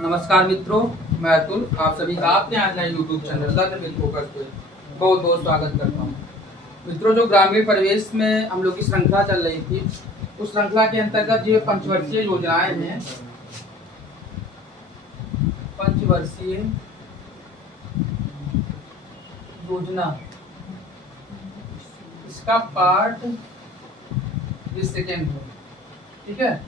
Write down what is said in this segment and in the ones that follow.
नमस्कार मित्रों, मैं अतुल आप सभी का अपने online YouTube channel learn with focus पे बहुत बहुत स्वागत करता हूँ। मित्रों, जो ग्रामीण परिवेश में हम लोग की श्रृंखला चल रही थी, उस श्रृंखला के अंतर्गत जो पंचवर्षीय योजनाएं हैं, पंचवर्षीय योजना, इसका पार्ट ये सेकेंड है। ठीक है,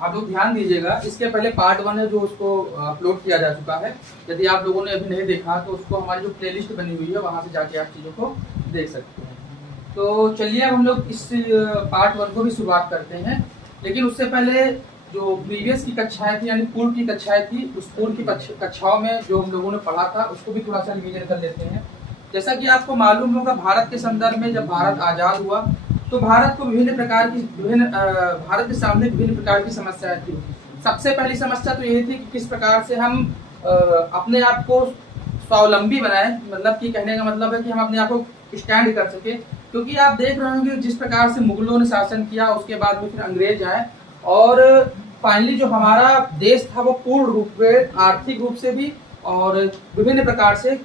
आप लोग ध्यान दीजिएगा। इसके पहले पार्ट 1 है जो उसको अपलोड किया जा चुका है। यदि आप लोगों ने अभी नहीं देखा तो उसको हमारी जो प्लेलिस्ट बनी हुई है वहां से जाके आप चीज़ों को देख सकते हैं। तो चलिए अब हम लोग इस पार्ट 1 को भी शुरुआत करते हैं, लेकिन उससे पहले जो प्रीवियस की कक्षाएं थी यानी पूर्व की कक्षाएं थी, उस पूर्व की कक्षाओं में जो हम लोगों ने पढ़ा था उसको भी थोड़ा सा रिवीजन कर लेते हैं। जैसा कि आपको मालूम होगा, भारत के संदर्भ में जब भारत आज़ाद हुआ तो भारत को भारत के सामने विभिन्न प्रकार की समस्याएं थी। सबसे पहली समस्या तो यही थी कि किस प्रकार से हम अपने आप को स्वावलंबी बनाएं, मतलब कि कहने का मतलब है कि हम अपने आप को स्टैंड कर सके। क्योंकि आप देख रहे होंगे जिस प्रकार से मुगलों ने शासन किया, उसके बाद में फिर अंग्रेज आए और फाइनली जो हमारा देश था वो पूर्ण रूप में आर्थिक रूप से भी और विभिन्न प्रकार से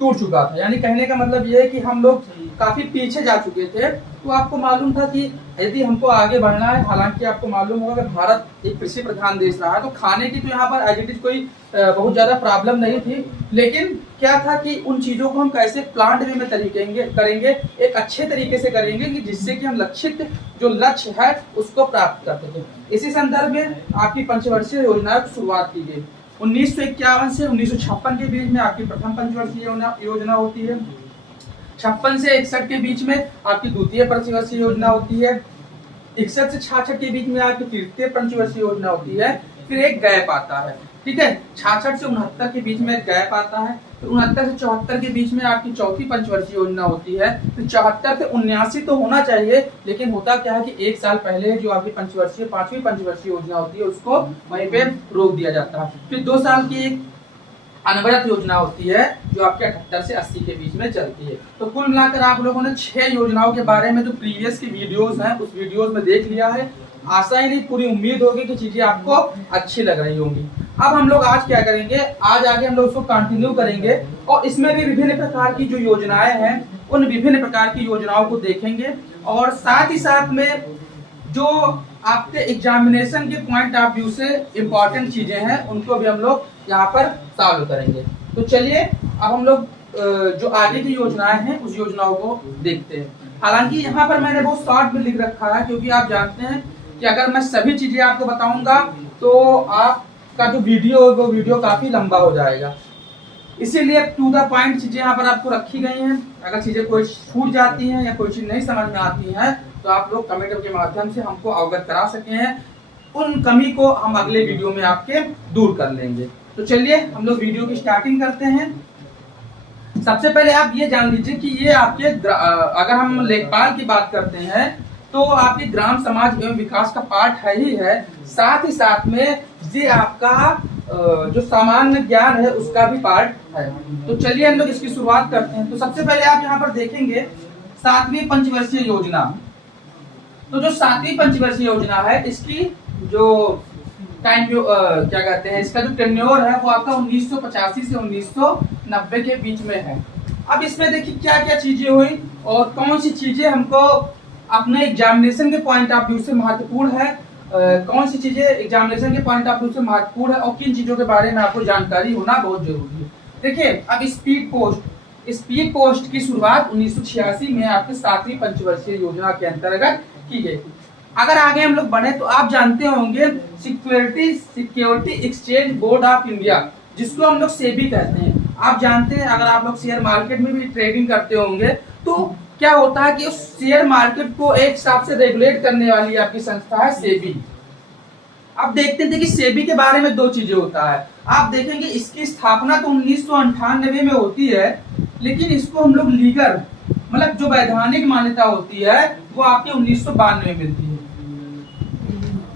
टूट चुका था। यानी कहने का मतलब ये है कि हम लोग काफी पीछे जा चुके थे। तो आपको मालूम था कि यदि हमको आगे बढ़ना है, हालांकि आपको मालूम होगा कि भारत एक कृषि प्रधान देश रहा है, तो खाने की तो यहाँ पर एज इट इज कोई बहुत ज्यादा प्रॉब्लम नहीं थी। लेकिन क्या था कि उन चीजों को हम कैसे प्लांट वे में करेंगे, एक अच्छे तरीके से करेंगे कि जिससे कि हम जो लक्ष्य है उसको प्राप्त कर सकें। इसी संदर्भ में आपकी पंचवर्षीय योजना की शुरुआत की गई। 1951 से 1956 के बीच में आपकी प्रथम पंचवर्षीय योजना होती है। 56 से 61 के बीच में आपकी द्वितीय पंचवर्षीय योजना होती है। 61 से 66 के बीच में आपकी तृतीय पंचवर्षीय योजना होती है। फिर एक गैप आता है। ठीक है, 66 से 69 के बीच में एक गैप आता है। तो 69 से 74 के बीच में आपकी चौथी पंचवर्षीय योजना होती है। तो 74 से 79 तो होना चाहिए, लेकिन होता क्या है कि एक साल पहले जो आपकी पांचवी पंचवर्षीय योजना होती है उसको वहीं पे रोक दिया जाता है। फिर 2 साल की एक अनवरत योजना होती है जो आपके 78 से 80 के बीच में चलती है। तो कुल मिलाकर आप लोगों ने 6 योजनाओं के बारे में जो प्रीवियस की वीडियोस हैं उस वीडियोस में देख लिया है। आशा ही नहीं, पूरी उम्मीद होगी कि चीजें आपको अच्छी लग रही होंगी। अब हम लोग आज क्या करेंगे, आज आगे हम लोग उसको कंटिन्यू करेंगे और इसमें भी विभिन्न प्रकार की जो योजनाएं हैं उन विभिन्न प्रकार की योजनाओं को देखेंगे और साथ ही साथ में जो आपके एग्जामिनेशन के पॉइंट ऑफ व्यू से इम्पोर्टेंट चीजें हैं उनको भी हम लोग यहाँ पर सॉल्व करेंगे। तो चलिए अब हम लोग जो आगे की योजनाएं हैं उस योजनाओं को देखते हैं। हालांकि यहाँ पर मैंने बहुत शॉर्ट में लिख रखा है, क्योंकि आप जानते हैं कि अगर मैं सभी चीजें आपको बताऊंगा तो आपका जो वीडियो है वो वीडियो काफी लंबा हो जाएगा। इसीलिए टू द पॉइंट चीजें यहाँ पर आपको रखी गई हैं। अगर चीजें कोई छूट जाती हैं या कोई चीज नहीं समझ में आती है तो आप लोग कमेंट के माध्यम से हमको अवगत करा सके हैं, उन कमी को हम अगले वीडियो में आपके दूर कर लेंगे। तो चलिए हम लोग वीडियो की स्टार्टिंग करते हैं। सबसे पहले आप ये जान लीजिए कि ये आपके अगर हम लेखपाल की बात करते हैं तो आपके ग्राम समाज एवं विकास का पार्ट है ही है, साथ ही साथ में ये आपका जो सामान्य ज्ञान है उसका भी पार्ट है। तो चलिए हम लोग इसकी शुरुआत करते हैं। तो सबसे पहले आप यहाँ पर देखेंगे 7वीं पंचवर्षीय योजना। तो जो 7वीं पंचवर्षीय योजना है इसकी जो टाइम क्या कहते हैं, इसका जो टेन्योर है वो आपका 1985 से 1990 के बीच में है। अब इसमें देखिए क्या क्या चीजें हुई और कौन सी चीजें हमको अपने एग्जामिनेशन के पॉइंट ऑफ व्यू से महत्वपूर्ण है, कौन सी चीजें एग्जामिनेशन के पॉइंट ऑफ व्यू से महत्वपूर्ण है और किन चीजों के बारे में आपको जानकारी होना बहुत जरूरी है। देखिए अब स्पीड पोस्ट की शुरुआत 1986 में आपके 7वीं पंचवर्षीय योजना के अंतर्गत की गई थी। अगर आगे हम लोग बढ़े तो आप जानते होंगे security exchange board of India, जिसको हम लोग सेबी कहते हैं। आप जानते हैं अगर आप लोग शेयर मार्केट में भी ट्रेडिंग करते होंगे तो क्या होता है कि उस शेयर मार्केट को एक हिसाब से रेगुलेट करने वाली आपकी संस्था है सेबी। अब देखते थे कि सेबी के बारे में 2 चीजें होता है। आप देखेंगे इसकी स्थापना तो 1998 में होती है, लेकिन इसको हम लोग लीगल मतलब जो वैधानिक मान्यता होती है वो आपके 1992 में मिलती है।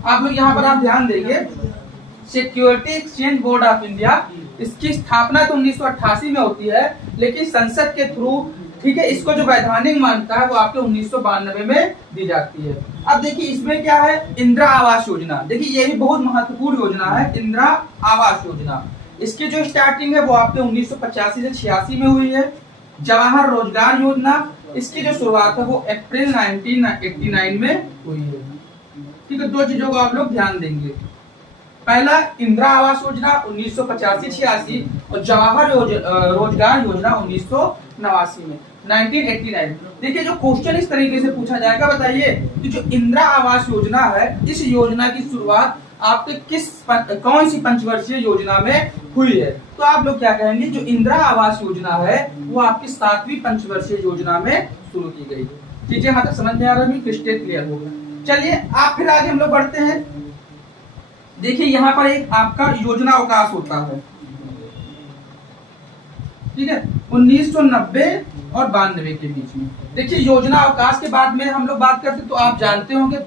आप लोग यहाँ पर आप ध्यान देंगे security exchange board of India, इसकी स्थापना तो 1988 में होती है, लेकिन संसद के थ्रू ठीक है, इसको जो वैधानिक मान्यता है वो आपके 1992 में दी जाती है। अब देखिए इसमें क्या है, इंदिरा आवास योजना। देखिए ये भी बहुत महत्वपूर्ण योजना है, इंदिरा आवास योजना। इसकी जो स्टार्टिंग है वो आपके 1985 से 86 में हुई है। जवाहर रोजगार योजना, इसकी जो शुरुआत है वो अप्रैल 1989 में हुई है। ठीक है, दो चीजों को आप लोग ध्यान देंगे। पहला इंदिरा आवास योजना 1985-86 और जवाहर रोजगार योजना 1989 में 1989। देखिए जो क्वेश्चन इस तरीके से पूछा जाएगा, बताइए कि जो इंदिरा आवास योजना है, इस योजना की शुरुआत आपके कौन सी पंचवर्षीय योजना में हुई है? तो आप लोग क्या कहेंगे, जो इंदिरा आवास योजना है वो आपकी 7वीं पंचवर्षीय योजना में शुरू की गई। चीजें यहाँ तक समझ में आ रही है, क्रिस्टल क्लियर होगा। चलिए आप फिर आगे हम लोग बढ़ते हैं। देखिए यहाँ पर एक आपका योजना अवकाश होता है, ठीक है, 1990 और 92 के बीच में। देखिए योजना अवकाश के बाद में हम लोग बात करते तो आप जानते होंगे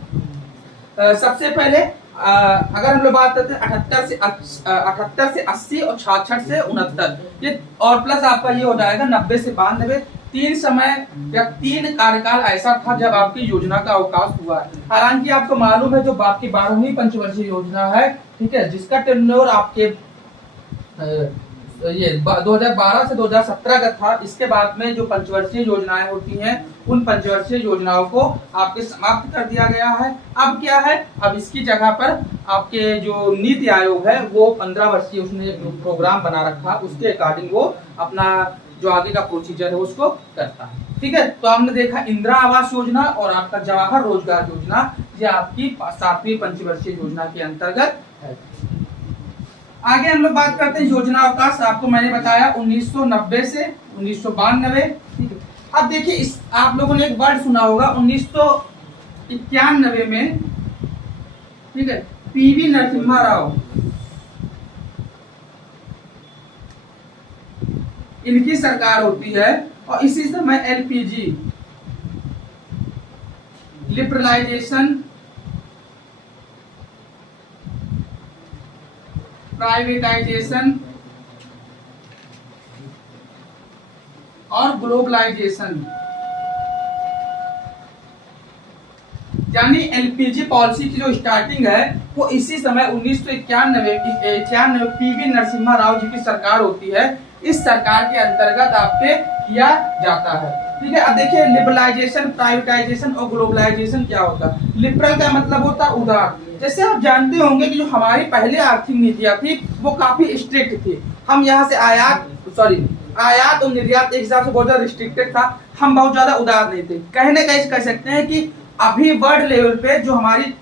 सबसे पहले अगर हम लोग बात करते हैं 78 से 80 और 66 से 69, ये और प्लस आपका ये हो जाएगा 90 से 92। 3 समय या 3 कार्यकाल ऐसा था जब आपकी योजना का अवकाश हुआ है। हालांकि आपको मालूम है जो आपकी 12वीं पंचवर्षीय योजना है, ठीक है, जिसका टेन्योर आपके ये 2012 से 2017 का था। इसके बाद में जो पंचवर्षीय योजनाएं होती हैं उन पंचवर्षीय योजनाओं को आपके समाप्त कर दिया गया है। अब क्या है, अब इसकी जगह पर आपके जो नीति आयोग है वो 15 वर्षीय उसने प्रोग्राम बना रखा, उसके अकॉर्डिंग वो अपना जो आगे का प्रोसीजर है उसको करता है। ठीक है, तो हमने देखा इंदिरा आवास योजना और आपका जवाहर रोजगार योजना, ये आपकी 7वीं पंचवर्षीय योजना के अंतर्गत है। आगे हम लोग बात करते हैं योजना अवकाश। आपको मैंने बताया 1990 से 1992। ठीक है, अब देखिए इस आप लोगों ने एक वर्ड सुना होगा 1991 में, ठीक है, पीवी नरसिम्हा राव, इनकी सरकार होती है और इसी समय एलपीजी लिबरलाइजेशन, प्राइवेटाइजेशन और ग्लोबलाइजेशन, यानी एलपीजी पॉलिसी की जो स्टार्टिंग है वो इसी समय 1991 पीवी नरसिम्हा राव जी की सरकार होती है। इस सरकार के अंतर्गत आपके किया जाता है। ठीक है, अब देखिए लिबरलाइजेशन, प्राइवेटाइजेशन और ग्लोबलाइजेशन क्या होता है। लिबरल का मतलब होता है उदार। जैसे आप जानते होंगे कि जो हमारी पहले आर्थिक नीतियां थी वो काफी स्ट्रिक्ट थी। हम यहाँ से आयात और निर्यात एक हिसाब से बहुत ज्यादा रिस्ट्रिक्टेड था, हम बहुत ज्यादा उदार नहीं थे। कहने का कह सकते हैं कि अभी वर्ल्ड लेवल पे जो हमारी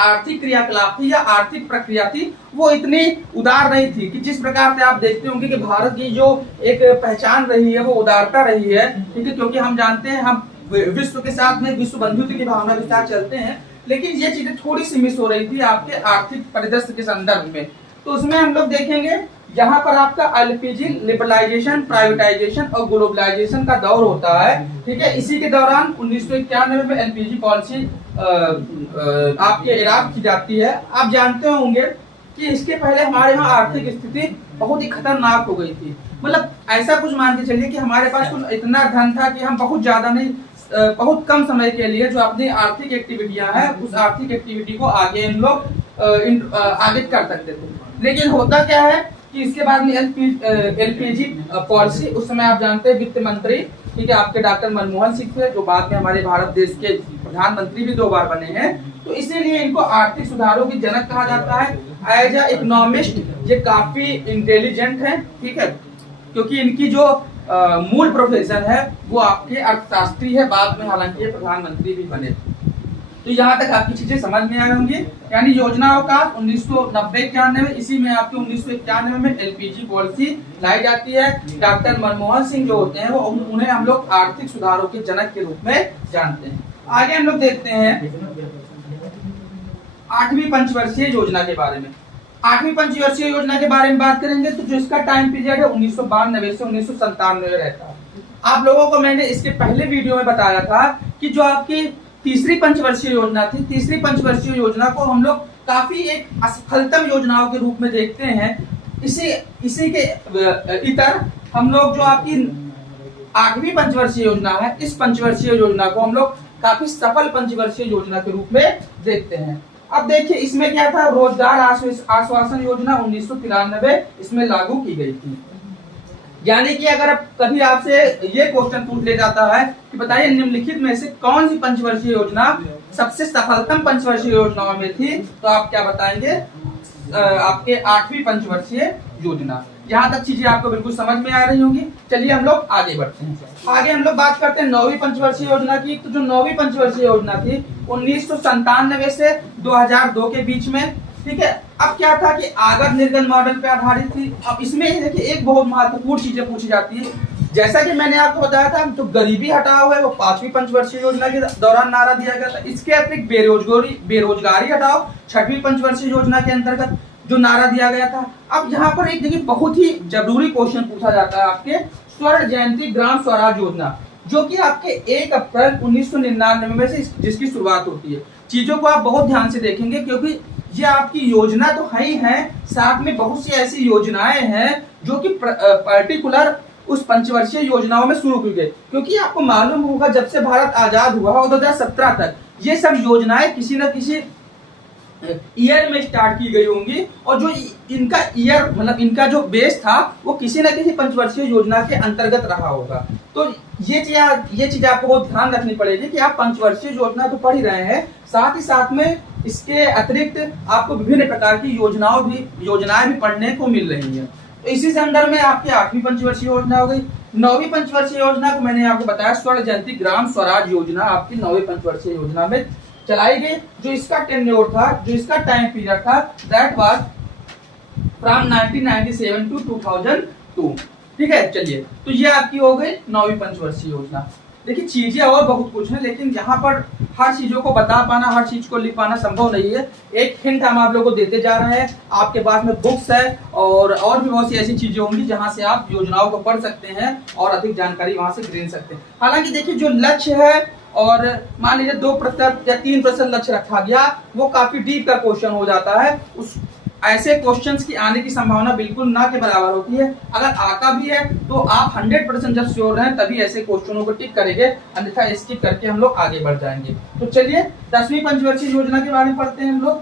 आर्थिक क्रियाकलाप थी या आर्थिक प्रक्रिया थी वो इतनी उदार नहीं थी कि जिस प्रकार से आप देखते होंगे कि भारत की जो एक पहचान रही है वो उदारता रही है। ठीक है, क्योंकि हम जानते हैं हम विश्व के साथ में विश्व बंधुत्व की भावना के साथ चलते हैं, लेकिन ये चीजें थोड़ी सी मिस हो रही थी आपके आर्थिक परिदृश्य के संदर्भ में। तो उसमें हम लोग देखेंगे यहाँ पर आपका एलपीजी लिबरलाइजेशन, प्राइवेटाइजेशन और ग्लोबलाइजेशन का दौर होता है। ठीक है, इसी के दौरान 1991 में एलपीजी पॉलिसी आपके इराक की जाती है। आप जानते होंगे कि इसके पहले हमारे यहाँ आर्थिक स्थिति बहुत ही खतरनाक हो गई थी। मतलब ऐसा कुछ मान के चलिए कि हमारे पास कुछ इतना धन था कि हम बहुत ज्यादा नहीं, बहुत कम समय के लिए जो अपनी आर्थिक एक्टिविटियां हैं उस आर्थिक एक्टिविटी को आगे हम लोग आगे कर सकते थे। लेकिन होता क्या है कि इसके बाद में एलपीजी पॉलिसी, उस समय आप जानते हैं वित्त मंत्री, ठीक है, आपके डॉक्टर मनमोहन सिंह थे, जो बाद में हमारे भारत देश के प्रधानमंत्री भी 2 बार बने हैं। तो इसीलिए इनको आर्थिक सुधारों की जनक कहा जाता है। एज अ इकोनॉमिस्ट ये काफी इंटेलिजेंट है, ठीक है, क्योंकि इनकी जो मूल प्रोफेशन है वो आपके अर्थशास्त्री है। बाद में हालांकि ये प्रधानमंत्री भी बने। तो यहाँ तक आपकी चीजें समझ में आई होंगी। यानी योजना अवकाश 1990-91, इसी में आपके 1991 में एलपीजी पॉलिसी लाई जाती है। डॉक्टर मनमोहन सिंह जो होते हैं वो उन्हें हम लोग आर्थिक सुधारों के जनक के रूप में जानते हैं। आगे हम लोग देखते हैं 8वीं पंचवर्षीय योजना के बारे में। 8वीं पंचवर्षीय योजना के बारे में बात करेंगे तो जो इसका टाइम पीरियड है 1992 से 1997 रहता है। आप लोगों को मैंने इसके पहले वीडियो में बताया था कि जो आपकी तीसरी पंचवर्षीय योजना थी, तीसरी पंचवर्षीय योजना को हम लोग काफी एक असफलतम योजनाओं के रूप में देखते हैं। इसी के इतर हम लोग जो आपकी 8वीं पंचवर्षीय योजना है, इस पंचवर्षीय योजना को हम लोग काफी सफल पंचवर्षीय योजना के रूप में देखते हैं। अब देखिए इसमें क्या था, रोजगार आश्वासन योजना 1993 इसमें लागू की गई थी। यानी कि अगर कभी आपसे ये क्वेश्चन पूछ ले जाता है कि बताइए निम्नलिखित में से कौन सी पंचवर्षीय योजना सबसे सफलतम पंचवर्षीय योजनाओं में थी, तो आप क्या बताएंगे, आपके 8वीं पंचवर्षीय योजना। यहाँ तक चीजें आपको बिल्कुल समझ में आ रही होंगी। चलिए हम लोग आगे बढ़ते हैं। आगे हम लोग बात करते हैं 9वीं पंचवर्षीय योजना की। तो जो 9वीं पंचवर्षीय योजना थी 1997 से 2002 के बीच में, ठीक है। अब क्या था कि आगत निर्गत मॉडल पे आधारित थी। अब इसमें देखिए एक बहुत महत्वपूर्ण चीजें पूछी जाती है, जैसा कि मैंने आपको बताया था, तो गरीबी हटाओ है वो 5वीं पंचवर्षीय योजना के दौरान नारा दिया गया था। इसके अतिरिक्त बेरोजगारी हटाओ 6वीं पंचवर्षीय योजना के अंतर्गत जो नारा दिया गया था। अब यहाँ पर एक देखिए बहुत ही जरूरी क्वेश्चन पूछा जाता है आपके, स्वर्ण जयंती ग्राम स्वराज योजना, जो कि आपके 1 अप्रैल 1999 में से जिसकी शुरुआत होती है। चीजों को आप बहुत ध्यान से देखेंगे क्योंकि ये आपकी योजना तो है ही है, साथ में बहुत सी ऐसी योजनाएं हैं जो कि पर्टिकुलर उस पंचवर्षीय योजनाओं में शुरू की गई। क्योंकि आपको मालूम होगा जब से भारत आजाद हुआ और 2017 तक ये सब योजनाएं किसी न किसी ईयर में स्टार्ट की गई होंगी, और जो इनका ईयर मतलब इनका जो बेस था वो किसी न किसी पंचवर्षीय योजना के अंतर्गत रहा होगा। तो ये चीज आपको बहुत ध्यान रखनी पड़ेगी कि आप पंचवर्षीय योजना तो पढ़ ही रहे हैं, साथ ही साथ में इसके अतिरिक्त आपको विभिन्न प्रकार की योजनाएं भी पढ़ने को मिल रही है। तो इसी संदर्भ में आपकी 8वीं पंचवर्षीय योजना हो गई। 9वीं पंचवर्षीय योजना को मैंने आपको बताया स्वर्ण जयंती ग्राम स्वराज योजना आपकी 9वीं पंचवर्षीय योजना में चलाई गई। जो इसका टेन्योर था, जो इसका टाइम पीरियड था, दैट वाज फ्रॉम 1997 टू 2002। ठीक है, चलिए तो ये आपकी हो गई 9वीं पंचवर्षीय योजना। देखिए चीजें और बहुत कुछ है, लेकिन यहाँ पर हर चीजों को बता पाना, हर चीज को लिख पाना संभव नहीं है। एक हिंट हम आप लोगों को देते जा रहे हैं, आपके पास में बुक्स है और भी बहुत सी ऐसी चीजें होंगी जहां से आप योजनाओं को पढ़ सकते हैं और अधिक जानकारी वहां से ग्रहण सकते हैं। हालांकि देखिए जो लक्ष्य है, और मान लीजिए 2% या 3% लक्ष्य रखा गया, वो काफी डीप का क्वेश्चन हो जाता है। उस ऐसे क्वेश्चंस की आने की संभावना बिल्कुल ना के बराबर होती है। अगर आता भी है तो आप 100% जब श्योर रहें तभी ऐसे क्वेश्चनों को टिक करेंगे, अन्यथा स्किप करके हम लोग आगे बढ़ जाएंगे। तो चलिए 10वीं पंचवर्षीय योजना के बारे में पढ़ते हैं हम लोग।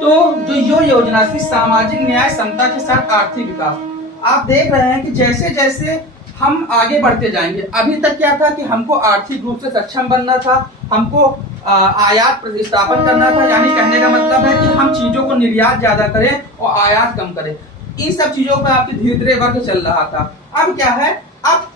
तो जो ये योजना थी सामाजिक न्याय समता के साथ आर्थिक विकास। आप देख रहे हैं कि जैसे जैसे हम आगे बढ़ते जाएंगे, अभी तक क्या था कि हमको आर्थिक रूप से सक्षम बनना था, हमको आयात प्रतिस्थापन करना था। यानी कहने का मतलब है कि हम चीजों को निर्यात ज्यादा करें और आयात कम करें। इन सब चीजों पर आपकी धीरे धीरे वर्क चल रहा था। अब क्या है, अब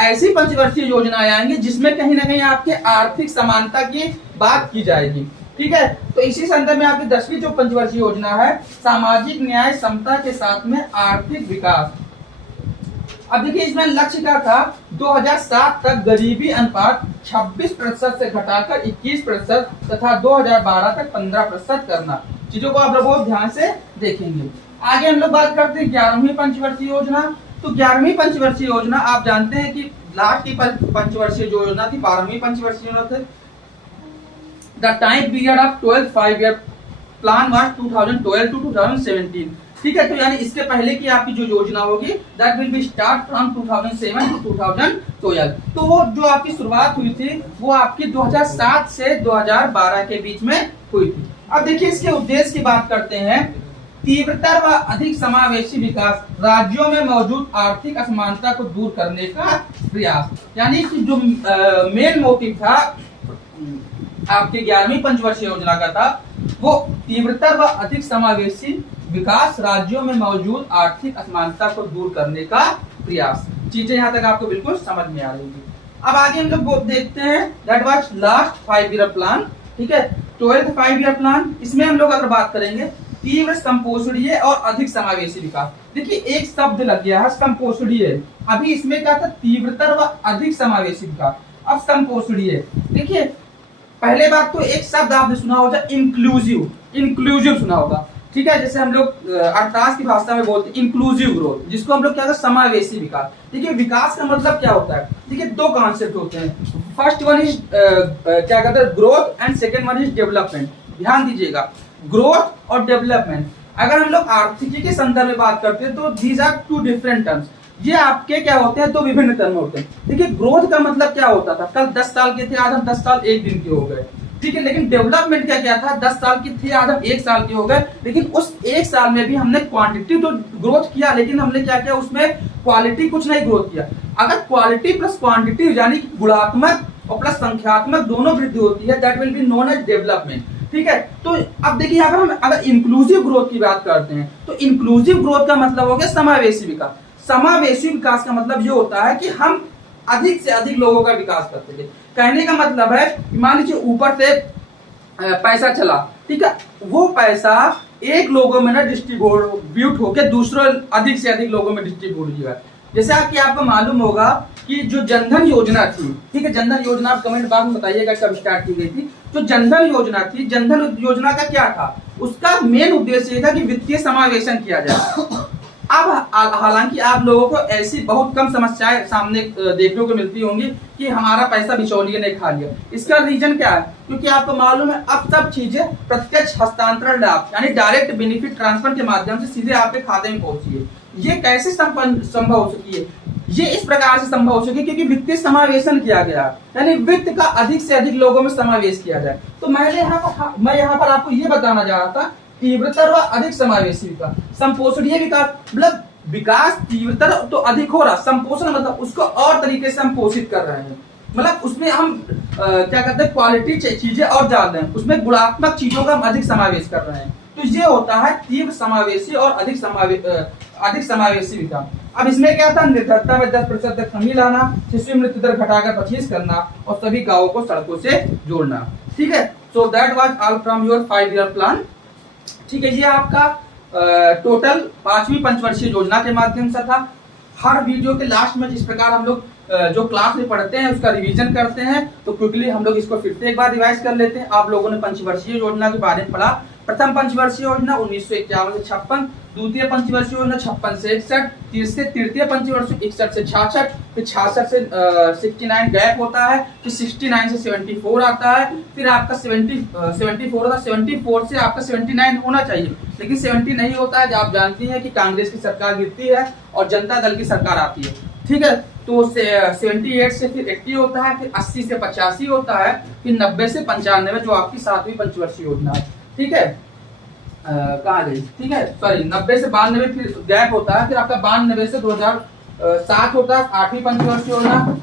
ऐसी पंचवर्षीय योजनाएं आएंगी जिसमें कहीं ना कहीं आपके आर्थिक समानता की बात की जाएगी। ठीक है, तो इसी संदर्भ में आपकी 10वीं जो पंचवर्षीय योजना है सामाजिक न्याय समता के साथ में आर्थिक विकास। अब देखिए इसमें लक्ष्य क्या था, 2007 तक गरीबी अनुपात 26% से घटाकर 21% तथा 2012 तक 15% करना। चीजों को आप लोग बहुत ध्यान से देखेंगे। आगे हम लोग बात करते हैं 11वीं पंचवर्षीय योजना। तो 11वीं पंचवर्षीय योजना आप जानते हैं कि लास्ट की पंचवर्षीय जो योजना थी 12वीं पंचवर्षीय योजना थी। The time period of 12th 5-year plan was 2012 to 2017। ठीक है, तो यानी इसके पहले की आपकी जो योजना होगी that will be start from 2007 to 2012। तो वो जो आपकी शुरुआत हुई थी वो आपकी 2007 से 2012 के बीच में हुई थी। अब देखिए इसके उद्देश्य की बात करते हैं, तीव्रतर व अधिक समावेशी विकास, राज्यों में मौजूद आर्थिक असमानता को दूर करने का प्रयास। यानी कि जो मेन मोटिव था आपकी 11वीं पंचवर्षीय योजना का था वो तीव्रतर व अधिक समावेशी विकास, राज्यों में मौजूद आर्थिक असमानता को दूर करने का प्रयास। चीजें यहाँ तक आपको बिल्कुल समझ में आ रही है। अब आगे हम लोग देखते हैं that was last 5-year plan. ठीक है, 12th 5-year प्लान, इसमें हम लोग अगर बात करेंगे तीव्र संपोषणीय और अधिक समावेशी विकास। देखिए एक शब्द लग गया है संपोषणीय, अभी इसमें क्या था तीव्रतर व अधिक समावेशी विकास। अब संपोषणीय, देखिए पहले बात तो एक शब्द आपने सुना होगा इंक्लूसिव, इंक्लूसिव सुना होगा। ठीक है, जैसे हम लोग अर्थशास्त्र की भाषा में बोलते हैं इंक्लूसिव ग्रोथ, जिसको हम लोग क्या कहते हैं समावेशी विकास। देखिए विकास का मतलब क्या होता है, देखिए दो कॉन्सेप्ट होते हैं, फर्स्ट वन इज क्या कहते हैं growth and second one is development. ध्यान दीजिएगा, ग्रोथ और डेवलपमेंट। अगर हम लोग आर्थिकी के संदर्भ में बात करते हैं तो these are two different terms. ये आपके क्या होते हैं, दो विभिन्न टर्म होते हैं। देखिए ग्रोथ का मतलब क्या होता था, कल 10 साल के थे, आज हम 10 साल 1 दिन के हो गए, ठीक है। लेकिन डेवलपमेंट क्या क्या था, 10 साल की थे, आज हम 1 साल के हो गए। लेकिन उस 1 साल में भी हमने क्वांटिटी तो ग्रोथ किया, लेकिन हमने क्या किया उसमें, क्वालिटी कुछ नहीं ग्रोथ किया। अगर क्वालिटी प्लस क्वांटिटी यानी गुणात्मक और प्लस संख्यात्मक दोनों वृद्धि होती है, that will be known as development, ठीक है। तो अब देखिए यहाँ पर हम अगर इंक्लूसिव ग्रोथ की बात करते हैं, तो इंक्लूसिव ग्रोथ का मतलब हो गया समावेशी विकास। समावेशी विकास का मतलब ये होता है कि हम अधिक से अधिक लोगों का विकास करते थे। कहने का मतलब है, मान लीजिए ऊपर से पैसा चला, ठीक है, वो पैसा एक लोगों में ना डिस्ट्रीब्यूट होकर दूसरों अधिक से अधिक लोगों में डिस्ट्रीब्यूट हुआ। जैसे कि आपको मालूम होगा कि जो जनधन योजना थी, ठीक है, जनधन योजना आप कमेंट बॉक्स में बताइएगा कब स्टार्ट की गई थी। जो जनधन योजना थी, जनधन योजना का क्या था, उसका मेन उद्देश्य ये था कि वित्तीय समावेशन किया जाए। अब हालांकि आप लोगों को ऐसी बहुत कम समस्याएं सामने देखने को मिलती होंगी कि हमारा पैसा बिचौलिए ने खा लिया। इसका रीजन क्या है, क्योंकि आपको मालूम है अब सब चीजें प्रत्यक्ष हस्तांतरण लाभ यानी डायरेक्ट बेनिफिट ट्रांसफर के माध्यम से सीधे आपके खाते में पहुंची है। ये कैसे संभव हो सकी है, ये इस प्रकार से संभव हो सके क्योंकि वित्तीय समावेशन किया गया, यानी वित्त का अधिक से अधिक लोगों में समावेश किया जाए। तो मैं यहाँ पर आपको ये बताना चाह रहा था, तीव्रतर व अधिक समावेशी विकास, संपोषणीय विकास मतलब विकास तीव्रतर तो अधिक हो रहा, संपोषण मतलब उसको और तरीके से हम पोषित कर रहे हैं, मतलब उसमें हम क्या करते हैं, क्वालिटी चीजें और डाल रहे हैं, उसमें गुणात्मक चीजों का हम अधिक समावेश कर रहे हैं। तो ये होता है तीव्र समावेशी और अधिक समावेशी विकास। अब इसमें क्या था, निर्धरता में 10% तक कमी लाना, शिशु मृत्यु दर घटाकर 25 करना और सभी गांवों को सड़कों से जोड़ना, ठीक है। So that was all from your 5 year plan, ठीक है। ये आपका टोटल 5वीं पंचवर्षीय योजना के माध्यम से था। हर वीडियो के लास्ट में जिस प्रकार हम लोग जो क्लास में पढ़ते हैं उसका रिवीजन करते हैं, तो क्विकली हम लोग इसको फिर से एक बार रिवाइज कर लेते हैं। आप लोगों ने पंचवर्षीय योजना के बारे में पढ़ा। प्रथम पंचवर्षीय योजना 1951 से 56, द्वितीय पंचवर्षीय योजना 56 से 61, तृतीय पंचवर्षीय 61 से 66, फिर 66 से 69 गैप होता है, फिर 69 से 74 आता है, फिर आपका 74 होता है, 74 से आपका 79 होना चाहिए, लेकिन 70 नहीं होता है। आप जानती हैं कि कांग्रेस की सरकार गिरती है और जनता दल की सरकार आती है, ठीक है। तो 78 से फिर 80 होता है, फिर 80 से 85 होता है, फिर 90 से 95 जो आपकी 7वीं पंचवर्षीय योजना है, ठीक है। कहाँ गई, ठीक है, सॉरी 90 से 92 फिर गैप होता है, फिर आपका 92 से 2007 होता है 8वीं पंचवर्षीय योजना,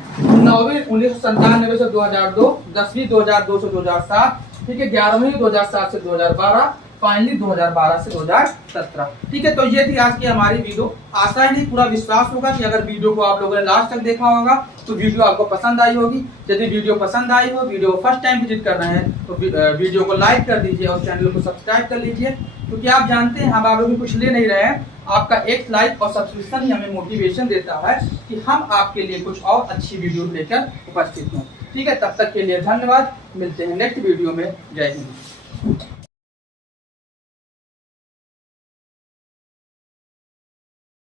9वीं 1997 से 2002, 10वीं 2002 से 2007, ठीक है, 11वीं 2007 से 2012, फाइनली 2012 से 2017, ठीक है। तो ये थी आज की हमारी वीडियो। आशा है नहीं पूरा विश्वास होगा कि अगर वीडियो को आप लोगों ने लास्ट तक देखा होगा तो वीडियो आपको पसंद आई होगी। यदि वीडियो पसंद आई हो, वीडियो फर्स्ट टाइम विजिट कर रहे हैं तो वीडियो को लाइक कर दीजिए और चैनल को सब्सक्राइब कर लीजिए, क्योंकि आप जानते हैं हम आप लोग कुछ ले नहीं रहे हैं, आपका एक लाइक और सब्सक्रिप्शन ही हमें मोटिवेशन देता है कि हम आपके लिए कुछ और अच्छी वीडियो लेकर उपस्थित हों, ठीक है। तब तक के लिए धन्यवाद, मिलते हैं नेक्स्ट वीडियो में। जय हिंद।